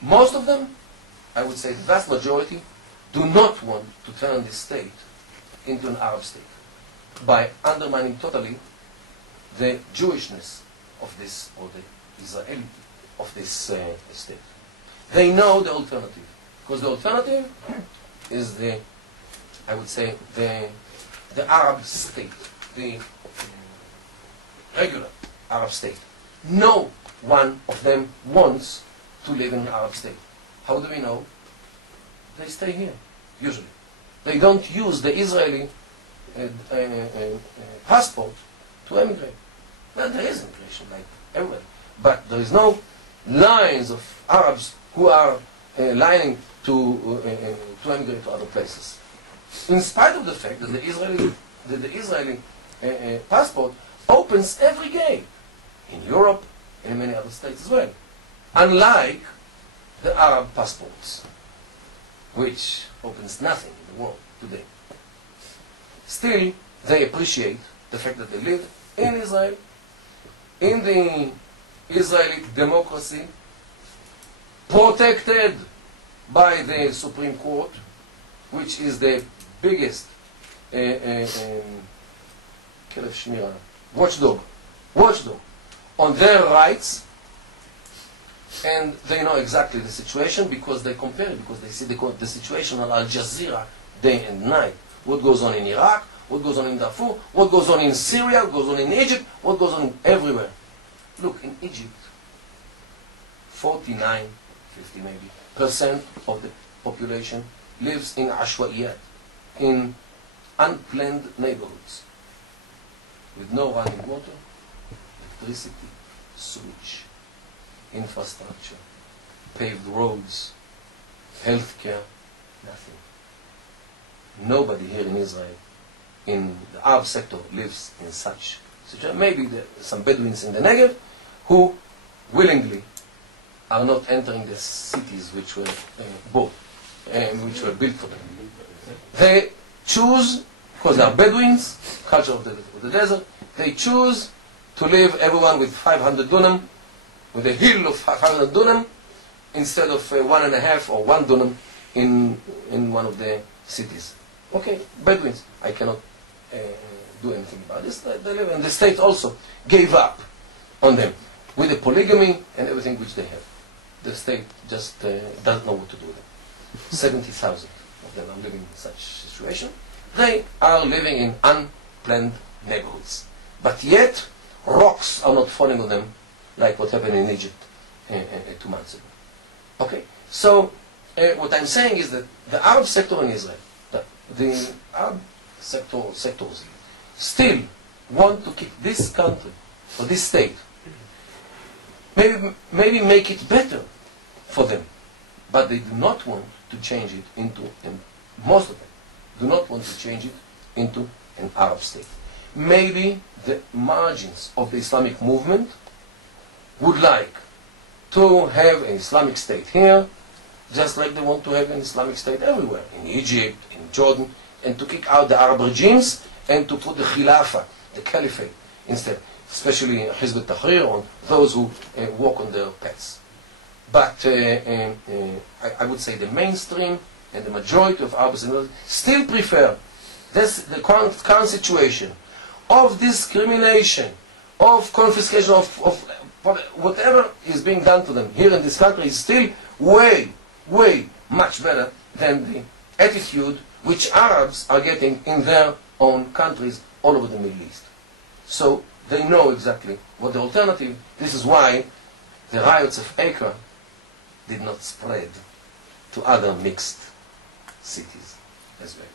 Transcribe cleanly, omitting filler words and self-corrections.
Most of them, I would say the vast majority, do not want to turn this state into an Arab state by undermining totally the Jewishness of this, or the Israelity of this state. They know the alternative, because the alternative is the, I would say, the Arab state, the regular Arab state. No one of them wants to live in an Arab state. How do we know? They stay here, usually. They don't use the Israeli passport to emigrate. Well, there is immigration, like everywhere. But there is no lines of Arabs who are lining to emigrate to other places. In spite of the fact that the Israeli passport opens every gate in Europe and in many other states as well. Unlike the Arab passports, which opens nothing in the world today. Still, they appreciate the fact that they live in Israel, in the Israeli democracy, protected by the Supreme Court, which is the biggest watchdog on their rights, and they know exactly the situation because they compare it, because they see the situation on Al Jazeera day and night. What goes on in Iraq, what goes on in Darfur, what goes on in Syria, what goes on in Egypt, what goes on everywhere. Look, in Egypt, 49, 50 maybe, % of the population lives in ashwaiyat, in unplanned neighborhoods, with no running water, electricity, sewage, infrastructure, paved roads, healthcare, nothing. Nobody here in Israel, in the Arab sector, lives in such situation. Maybe some Bedouins in the Negev who willingly are not entering the cities which were built for them. They choose, because they are Bedouins, culture of the desert, they choose to live, everyone with 500 dunam, with a hill of 500 dunam, instead of 1.5 or 1 dunam in one of the cities. Okay, Bedouins, I cannot do anything about this. They live, and the state also gave up on them with the polygamy and everything which they have. The state just doesn't know what to do with them. 70,000 of them are living in such situation. They are living in unplanned neighborhoods. But yet, rocks are not falling on them like what happened in Egypt 2 months ago. Okay, so what I'm saying is that the Arab sector in Israel, the Arab sectors still want to keep this country, or this state, maybe make it better for them, but they do not want to change it into, and most of them do not want to change it into an Arab state. Maybe the margins of the Islamic movement would like to have an Islamic state here, just like they want to have an Islamic state everywhere, in Egypt, in Jordan, and to kick out the Arab regimes and to put the Khilafah, the Caliphate, instead, especially Hizb al-Tahrir, on those who walk on their paths. But I would say the mainstream and the majority of Arabs still prefer the current situation of discrimination, of confiscation, of whatever is being done to them here in this country is still way much better than the attitude which Arabs are getting in their own countries all over the Middle East. So they know exactly what the alternative. This is why the riots of Acre did not spread to other mixed cities as well.